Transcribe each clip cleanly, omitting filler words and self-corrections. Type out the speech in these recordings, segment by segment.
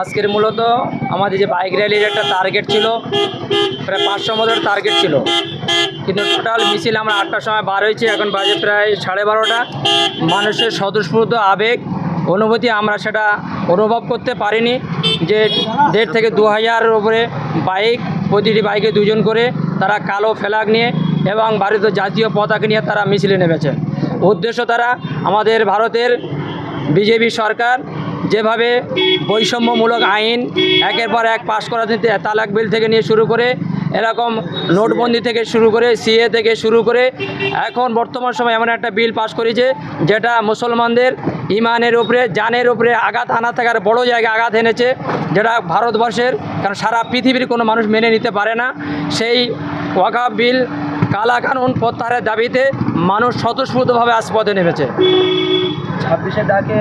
আজকের মূলত আমাদের যে বাইক র্যালির একটা টার্গেট ছিল, প্রায় 500 মতো টার্গেট ছিল, কিন্তু টোটাল মিছিল আমরা 8টার সময় বার হয়েছি, এখন বাজে প্রায় 12:30। মানুষের স্বতঃস্ফূর্ত আবেগ অনুভূতি আমরা সেটা অনুভব করতে পারিনি যে 1,500 থেকে 2,000-এর উপরে বাইক, প্রতিটি বাইকে 2 জন করে, তারা কালো ফ্ল্যাগ নিয়ে এবং ভারতীয় জাতীয় পতাকা নিয়ে তারা মিছিলে নেমেছে। উদ্দেশ্য তারা আমাদের ভারতের বিজেপি সরকার যেভাবে বৈষম্যমূলক আইন একের পর এক পাশ করা দিতে, তালাক বিল থেকে নিয়ে শুরু করে এরকম নোটবন্দি থেকে শুরু করে সিএ থেকে শুরু করে এখন বর্তমান সময় এমন একটা বিল পাশ করেছে যেটা মুসলমানদের ইমানের উপরে, জানের উপরে আঘাত আনা থাকার বড় জায়গায় আঘাত এনেছে, যেটা ভারতবর্ষের, কারণ সারা পৃথিবীর কোনো মানুষ মেনে নিতে পারে না। সেই ওয়াকফ বিল, কালা কানুন প্রত্যাহারের দাবিতে মানুষ স্বতঃস্ফূর্তভাবে আজ পথে নেমেছে। 26-এর ডাকে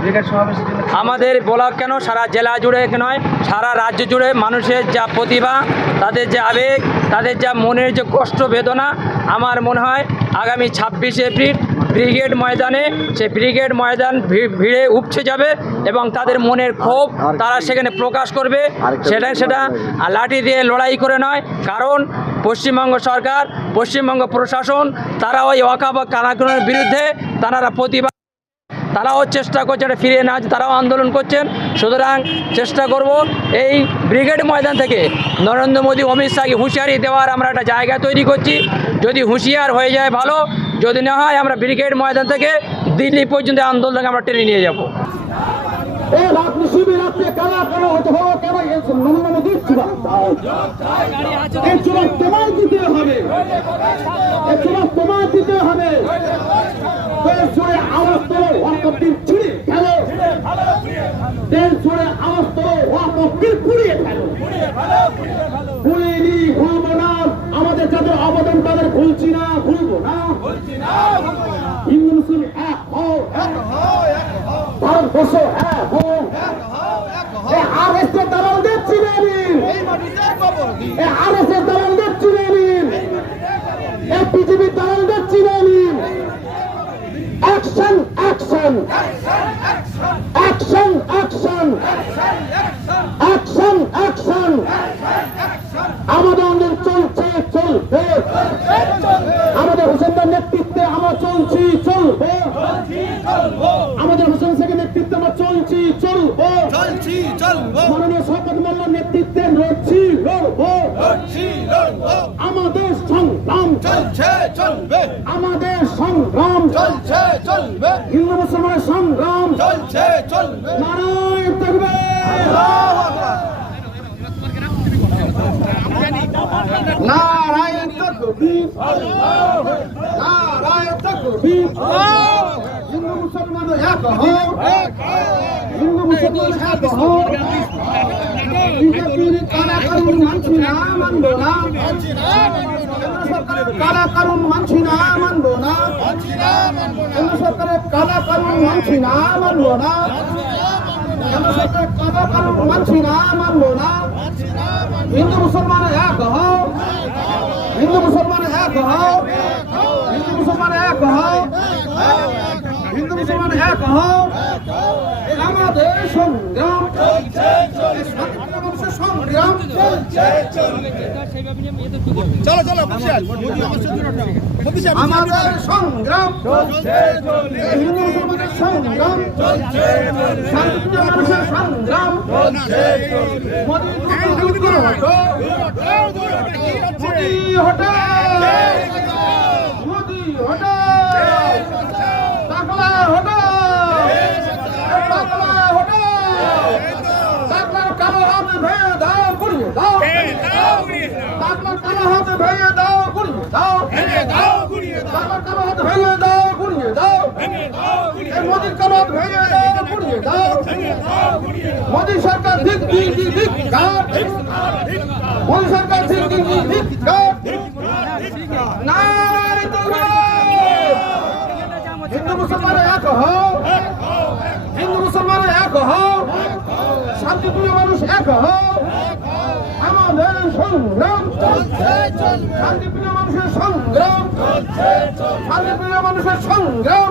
ব্রিগেড সমাবেশ আমাদের বলা কেন, সারা জেলা জুড়ে নয়, সারা রাজ্য জুড়ে মানুষের যা প্রতিভা, তাদের যে আবেগ, তাদের যা মনের যে কষ্ট বেদনা, আমার মনে হয় আগামী 26 এপ্রিল ব্রিগেড ময়দানে, সে ব্রিগেড ময়দান ভিড়ে উপচে যাবে এবং তাদের মনের ক্ষোভ তারা সেখানে প্রকাশ করবে। সেটা লাঠি দিয়ে লড়াই করে নয়, কারণ পশ্চিমবঙ্গ সরকার, পশ্চিমবঙ্গ প্রশাসন, তারা ওই ওয়াকফ কালাকানুনের বিরুদ্ধে তারা প্রতিবাদ, তারাও চেষ্টা করছে এটা ফিরিয়ে নেওয়া, তারাও আন্দোলন করছেন। সুতরাং চেষ্টা করব এই ব্রিগেড ময়দান থেকে নরেন্দ্র মোদী, অমিত শাহকে হুঁশিয়ারি দেওয়ার আমরা একটা জায়গা তৈরি করছি। যদি হুঁশিয়ার হয়ে যায় ভালো, যদি না হয় আমরা ব্রিগেড ময়দান থেকে দিল্লি পর্যন্ত আন্দোলনকে আমরা টেনে নিয়ে যাব। আমাদের যাদের অবদান তাদের ভুলছি না, ভুলবো না। হিন্দু মুসলিম এক হও, ভারতবর্ষ এক হও। আরএসএস দালালদের চিনে নিন, আরএসএস দালালদের চিনে নিন, বিজেপি দালালদের চিনে নিন। Action action action action action action. আমাদের আন্দোলন চলছে, চলবে। আমাদের হোসেনদার নেতৃত্বে আমরা চলছি, চলবো। আমাদের হোসেন শেখের নেতৃত্বে আমরা চলছি, চলবো। মাননীয় শওকত মোল্লার নেতৃত্বে লড়ছি, লড়বো। আমাদের সংগ্রাম চলছে, চলবে। আমাদের সংগ্রাম চলছে, চলবে। হিন্দু মুসলমানের সংগ্রাম চলছে, চলবে। নারায়ণ তাকবীর। নারায়ণ তাকবীর, নারায়ণ তাকবীর। হিন্দু মুসলমান এক হও, হিন্দু মুসলমান এক হও। বিজেপির কালা কানুন মানছি না, মানবো না। কেন্দ্র সরকারের কালা কানুন মানছি না, মানবো না। কেন্দ্র সরকারের কালা কানুন মানছি না, মানবো না। কেন্দ্র সরকারের কালা কানুন মানছি না, মানবো না। হিন্দু মুসলমান এক হও, হিন্দু মুসলমান এক হও, হিন্দু মুসলমান এক হও, হিন্দু মুসলমান এক হও। আমাদের সংগ্রাম চলছে, চলছে। সংগ্রাম চলছে, চলবে। চলো চলো, আমাদের সংগ্রাম চলছে, চলবে। হিন্দু মুসলমানের সংগ্রাম চলছে, চলবে। শান্তিপ্রিয় মানুষের সংগ্রাম চলছে, চলবে। মোদি হটো, মোদি হটো, মোদি হটো, টাকলা হটো, টাকলা হটো। টাকলার কালো হাত ভেঙে দাও, গুড়িয়ে দাও। টাকলার কালো হাত ভেঙে দাও, গুড়িয়ে দাও। টাকলার কালো হাত ভেঙে দাও, গুড়িয়ে দাও। এই মোদির কালো হাত ভেঙে দাও, গুড়িয়ে দাও। মোদি সরকার ধিক ধিক ধিক কাট, মোদি সরকার ধিক ধিক ধিক কাট। নারায়ণ তাকবীর। হিন্দু মুসলমান এক হও, হিন্দু মুসলমান এক হও। শান্তিপ্রিয় মানুষ এক হও, আমাদের সংগ্রাম শান্তিপ্রিয় মানুষের সংগ্রাম, শান্তিপ্রিয় মানুষের সংগ্রাম,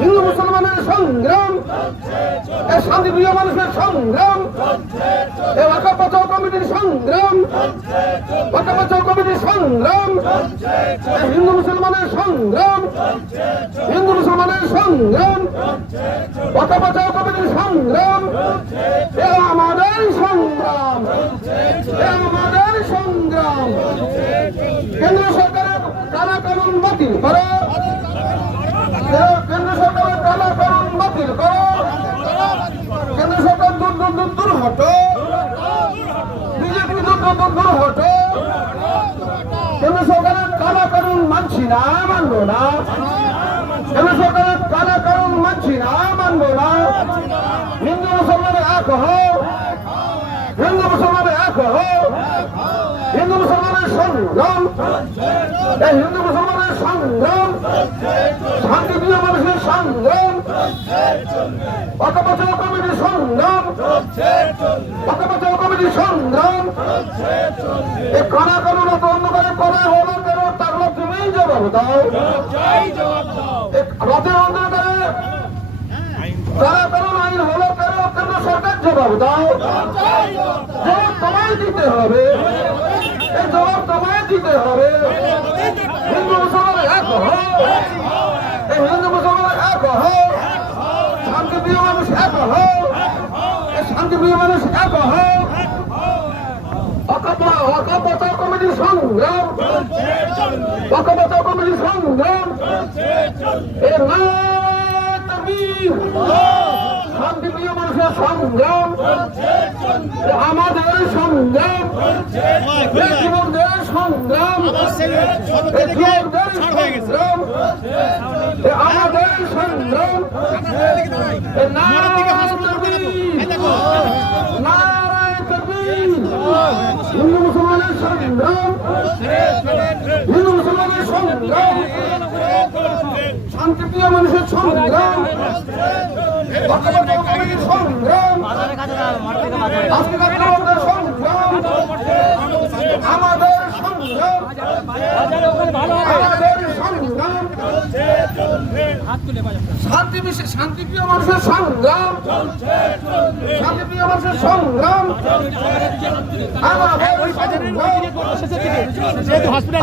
হিন্দু মুসলমানের সংগ্রাম, এই শান্তিপ্রিয় মানুষের সংগ্রাম, এই ওয়াকফ বাঁচাও কমিটির সংগ্রাম, ওয়াকফ বাঁচাও কমিটির সংগ্রাম, এই হিন্দু মুসলমানের সংগ্রাম, হিন্দু মুসলমানের সংগ্রাম, ওয়াকফ বাঁচাও কমিটির সংগ্রাম, এ আমাদের সংগ্রাম, এ আমাদের সংগ্রাম। কেন্দ্র সরকারের কালা কানুন বাতিল করো, কেন্দ্র সরকারের কালা কানুন বাতিল করো, কেন্দ্র সরকার দূর হটো, বিজেপি দূর হটো, কেন্দ্র সরকারের কালা কানুন মানছি না, মানবো না, কেন্দ্র সরকারের কালা কানুন মানছি না, মানবো না। হিন্দু মুসলমানের এক হও, হিন্দু মুসলমানের এক হও, হিন্দু মুসলমানের সংগ্রাম, এই হিন্দু মুসলমানের সংগ্রাম, শান্তিপ্রিয় মানুষের সংগ্রাম, ওয়াকফ বাঁচাও কমিটির সংগ্রাম, ওয়াকফ বাঁচাও কমিটির সংগ্রাম, এই কানা কানুন এত অন্ধকারে করা হলো কেন, তাহলে তুমিই জবাব দাও। রাতের অন্ধকারে কারা কানুন আইন হলো কেন, কেন সরকার জবাব দাও। জবাব তোমায় দিতে হবে, এই জবাব তোমায় দিতে হবে। হিন্দু মুসলমান এক হও, এই হিন্দু মুসলমান এক হও, শান্তিপ্রিয় মানুষ এক হও, এই শান্তিপ্রিয় মানুষ এক হও। ওয়াকফ বাঁচাও কমিটির সংগ্রাম, ওয়াকফ বাঁচাও কমিটির সংগ্রাম, এ নারায়ে তাকবীর, শান্তিপ্রিয় মানুষের সংগ্রাম, আমাদের সংগ্রাম, যুবকদের সংগ্রাম, যুবকদের সংগ্রাম, আমাদের সংগ্রাম, নারায়ে তাকবীর, নারায়ে তাকবীর। হিন্দু মুসলমানের সংগ্রাম, হিন্দু মুসলমানের সংগ্রাম, শান্তিপ্রিয় মানুষের সংগ্রাম, ওয়াকফ বাঁচাও কমিটির সংগ্রাম, আজকে আমাদের সংগ্রাম, আমাদের সংগ্রাম, আমাদের সংগ্রাম, শান্তিপ্রিয় মানুষের সংগ্রাম, শান্তিপ্রিয় মানুষের সংগ্রাম, আমাদের সংগ্রাম,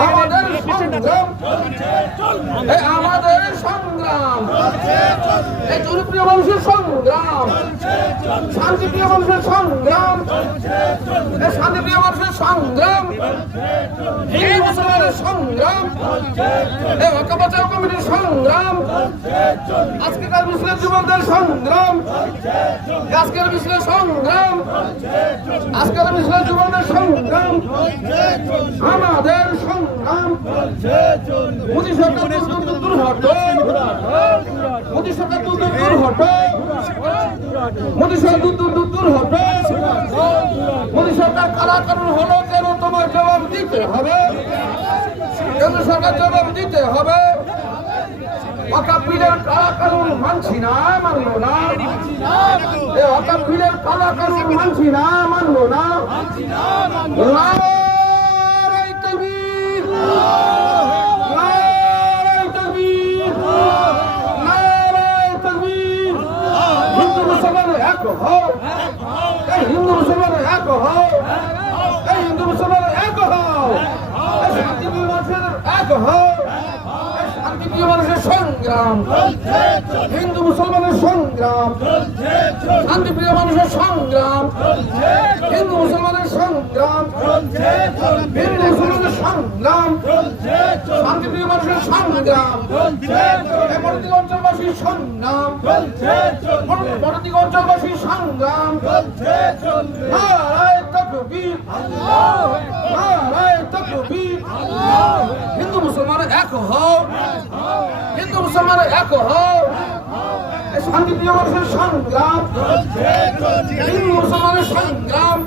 আমাদের সংগ্রাম, আমাদের সংগ্রাম, এই জনপ্রিয় মানুষের সংগ্রাম, শান্তিপ্রিয় মানুষের সংগ্রাম, এই শান্তিপ্রিয় মানুষের সংগ্রাম, হিন্দু মুসলমানের সংগ্রাম, এই ওয়াকফ বাঁচাও কমিটির সংগ্রাম, আজকেকার মুসলিম যুবকদের সংগ্রাম, আজকের মুসলিম সংগ্রাম, আজকের মুসলিম যুবকদের সংগ্রাম, আমাদের সংগ্রাম। মোদী সরকার দূর হটো, মোদী সরকার দূর হটো, মোদী সরকার দূর হটো, মোদী সরকার কালা কানুন হলো কেন, তোমার জবাব দিতে হবে, কেন্দ্র সরকার জবাব দিতে হবে। ওয়াকফ বিলের কালা কানুন মানছি না, মানবো না, এই ওয়াকফ বিলের কালা কানুন মানছি না, মানবো না। নারায়ে তাকবীর, নারায়ে তাকবীর, নারায়ে তাকবীর। হিন্দু মুসলমান এক হও, এই হিন্দু মুসলমান এক হও, এই হিন্দু মুসলমান এক হও, এই শান্তিপ্রিয় মানুষের এক হও, শান্তিপ্রিয় মানুষের সংগ্রাম, হিন্দু মুসলমানের সংগ্রাম, শান্তিপ্রিয় মানুষের সংগ্রাম, হিন্দু মুসলমানের সংগ্রাম, হিন্দু মুসলমানের সংগ্রাম, শান্তিপ্রিয় মানুষের সংগ্রাম, বড়দিঘি অঞ্চলবাসীর সংগ্রাম, বড়দিঘি অঞ্চলবাসীর সংগ্রাম। নারায়ে তাকবীর, নারায়ে তাকবীর। হিন্দু মুসলমান এক হও, হিন্দু মুসলমান এক হও, শান্তিপ্রিয় মানুষের সংগ্রাম, হিন্দু মুসলমানের সংগ্রাম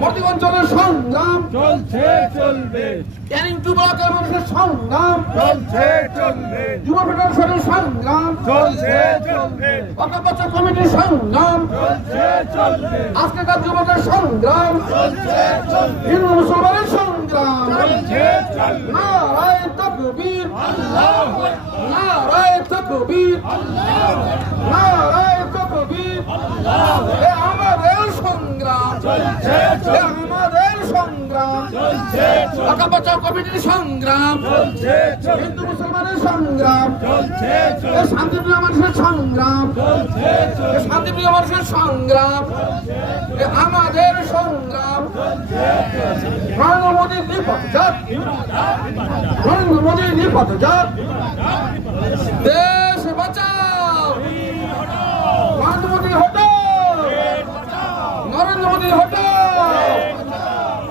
মর্তিক অঞ্চলের সংগ্রাম ক্যানিং টু ব্লকের মানুষের সংগ্রাম যুব ফেডারেশনের সংগ্রাম অকাপচ্ছ কমিটির সংগ্রাম আজকেকার যুবকের সংগ্রাম হিন্দু মুসলমানের সংগ্রাম নারায়ে তাকবীর নারায়ে তাকবীর নারায়ে তাকবীর এ আমাদের সংগ্রাম এ আমাদের সংগ্রাম অকাপচ্ছ কমিটির সংগ্রাম হিন্দু মুসলমানের সংগ্রাম এ শান্তিপ্রিয় মানুষের সংগ্রাম এ শান্তিপ্রিয় মানুষের সংগ্রাম এ আমাদের সংগ্রাম নরেন্দ্র মোদীর নিপথযাত নরেন্দ্র মোদীর নিপথযাত দেশ বাঁচাও নরেন্দ্র মোদী হটাও নরেন্দ্র মোদী হটাও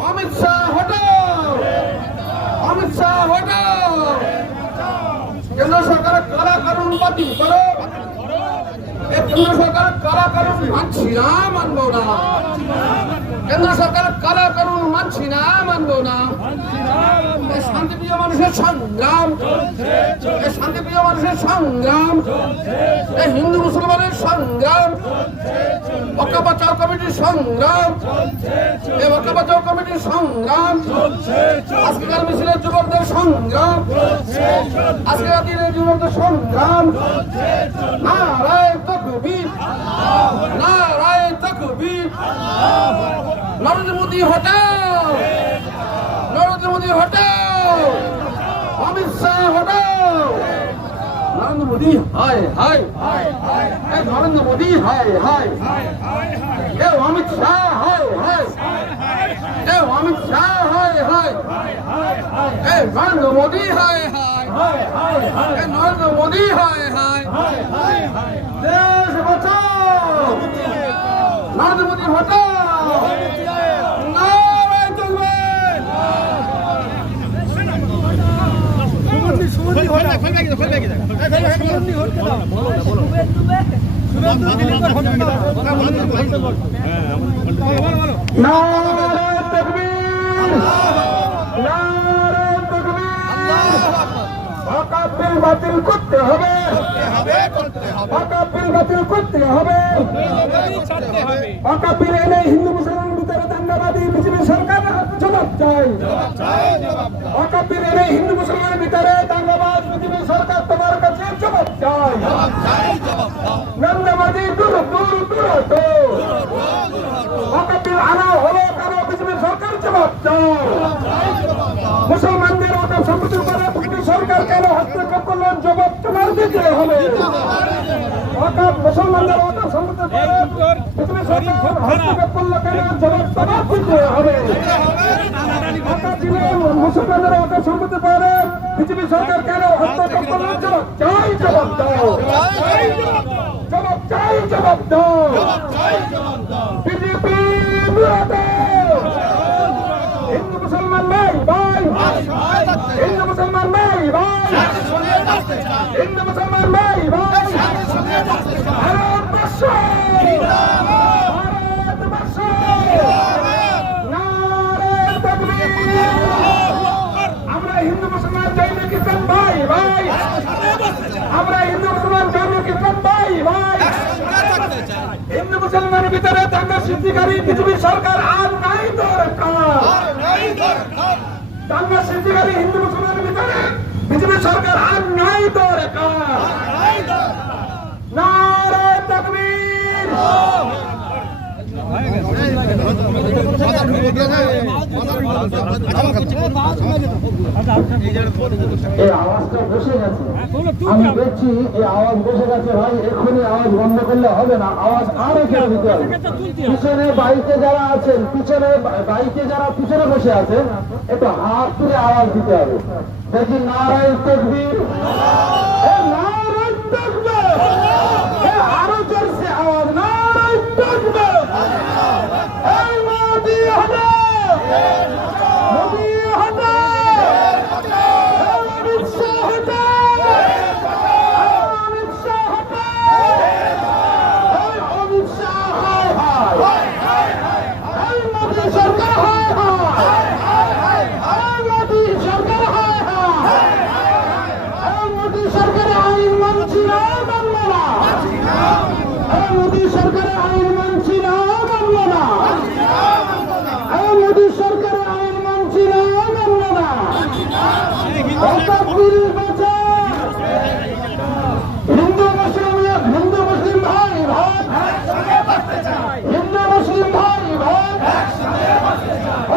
অমিত শাহ হটাও অমিত শাহ হটাও কেন্দ্র সরকারের কালা কানুন বাতিল করো কেন্দ্র সরকারের কালা কানুন মানছি না মানবো না কেন্দ্র সরকারের কালা কানুন মানছি না মানবো না শান্তিপ্রিয় মানুষের সংগ্রাম শান্তিপ্রিয় মানুষের সংগ্রাম হিন্দু মুসলমানের সংগ্রাম ওয়াক্ফ বাঁচাও কমিটির সংগ্রাম ওয়াক্ফ বাঁচাও কমিটির সংগ্রাম আজকের মিছিলের যুবকদের সংগ্রাম আজকের দিনের যুবকদের সংগ্রাম নারায়ে তাকবীর নারায়ে তাকবীর নরেন্দ্র মোদী হটাও নরেন্দ্র মোদী হটাও অমিত শাহ হটাও নরেন্দ্র মোদী হায় হায় নরেন্দ্র মোদী হায় হায় অমিত শাহ হায় হায় অমিত শাহ হায় হায় নরেন্দ্র মোদী হায় হায় নরেন্দ্র মোদী হায় হায় দেশ বাঁচাও নরেন্দ্র মোদী হটাও নারায়ে তাকবীর নারায়ে তাকবীর নারায়ে তাকবীর ওয়াকফ বিল বাতিল করতে হবে ওয়াকফ বিল বাতিল করতে হবে ওয়াকফ বিল এনে হিন্দু মুসলমানের ভিতরে দাঙ্গাবাদী বিজেপি সরকার জবাব চাই ওয়াকফ বিল এনে হিন্দু মুসলমানের ভিতরে দাঙ্গাবাদ বিজেপি সরকার তোমার কাছে জবাব চাই দাঙ্গাবাদী দূর দূর দূর ওয়াকফ বিল আনা হলো কেন বিজেপি সরকার জবাব চাই মুসলমানদের ওয়াকফ সম্পত্তির উপরে বিজেপি সরকার কেন হস্তক্ষেপ করলেন জবাব তোমার দিতে হবে ওয়াকফ মুসলমানদের ওয়াকফ সম্পত্তির উপরে বিজেপি সরকার হস্তক্ষেপ করলো কেন জবাব তোমার দিতে হবে ওয়াকফ দিলে মুসলমানদের ওয়াকফ সম্পত্তির উপরে বিজেপি সরকার কেন হস্তক্ষেপ করলেন জবাব চাই জবাব দাও জবাব চাই জবাব দাও বিজেপি হিন্দু মুসলমান নাই ভাই হিন্দু মুসলমান নাই ভাই হিন্দু মুসলমান নাই ভাই ভারতবর্ষ ভারতবর্ষ নারায়ে তাকবীর আমরা হিন্দু মুসলমান জৈন খ্রিস্টান ভাই ভাই আমরা হিন্দু মুসলমান জৈন খ্রিস্টান ভাই ভাই হিন্দু মুসলমানের ভিতরে দাঙ্গা সৃষ্টিকারী বিজেপি সরকার আর নাই দরকার দাঙ্গা সৃষ্টিকারী হিন্দু মুসলমানের ভিতরে বিজেপি সরকার আর নাই দরকার নারায়ে তাকবীর এই আওয়াজটা বসে গেছে আমি দেখছি এই আওয়াজ বসে গেছে ভাই এক্ষুনি আওয়াজ বন্ধ করলে হবে না আওয়াজ আরো কেন দিতে হবে পিছনে বাইকে যারা আছেন পিছনে বাইকে যারা পিছনে বসে আছেন একটু হাত তুলে আওয়াজ দিতে হবে দেখি নারায়ে তাকবীর নারায়ে তাকবীর আরো জোরসে আওয়াজ নারায়ে তাকবীর মোদি হটাও মোদি হটাও অমিত শাহ হটাও অমিত শাহ হটাও অমিত শাহ হায় হায় সরকারের আইন মানছি না, মানব না। এই মোদী সরকারের আইন মানছি না, মানব না। অকাপুরি বাঁচা। হিন্দু মুসলিম ভাই ভাই, হিন্দু মুসলিম ভাই ভাই,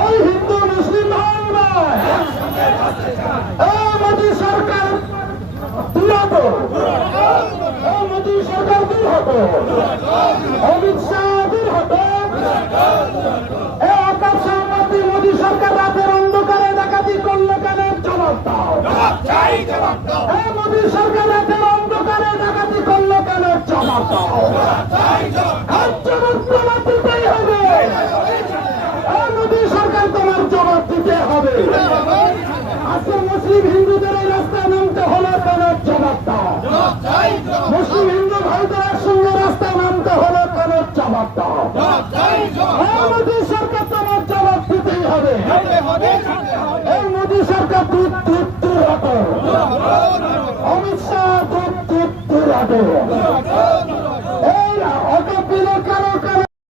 ওই হিন্দু মুসলিম ভাই ভাই, এই মোদী সরকার দূর হতো, এই মোদী সরকার দূর হতো, অমিত শাহ দূর হতো। এই আকাশ সম্পত্তি মোদী সরকার রাতের অন্ধকারে ডাকাতি করলে কেন? জবাব দাও। এই মোদী সরকার রাতের অন্ধকারে ডাকাতি করলে কেন? জবাব দাও। আর জবাব তোমার দিতেই হবে। এই মোদী সরকার তোমার জবাব দিতে হবে। আজকে মুসলিম হিন্দুদের এই রাস্তায় নামতে হলে কেন? জবাব দাও। মুসলিম হিন্দু ভাইদের সঙ্গে রাস্তায় নামতে হলে কেন? জবাব দাও। এই মোদী সরকার তোমার জবাব দিতেই হবে। এই মোদী সরকার দূর হতো, অমিত শাহ দূর হতো।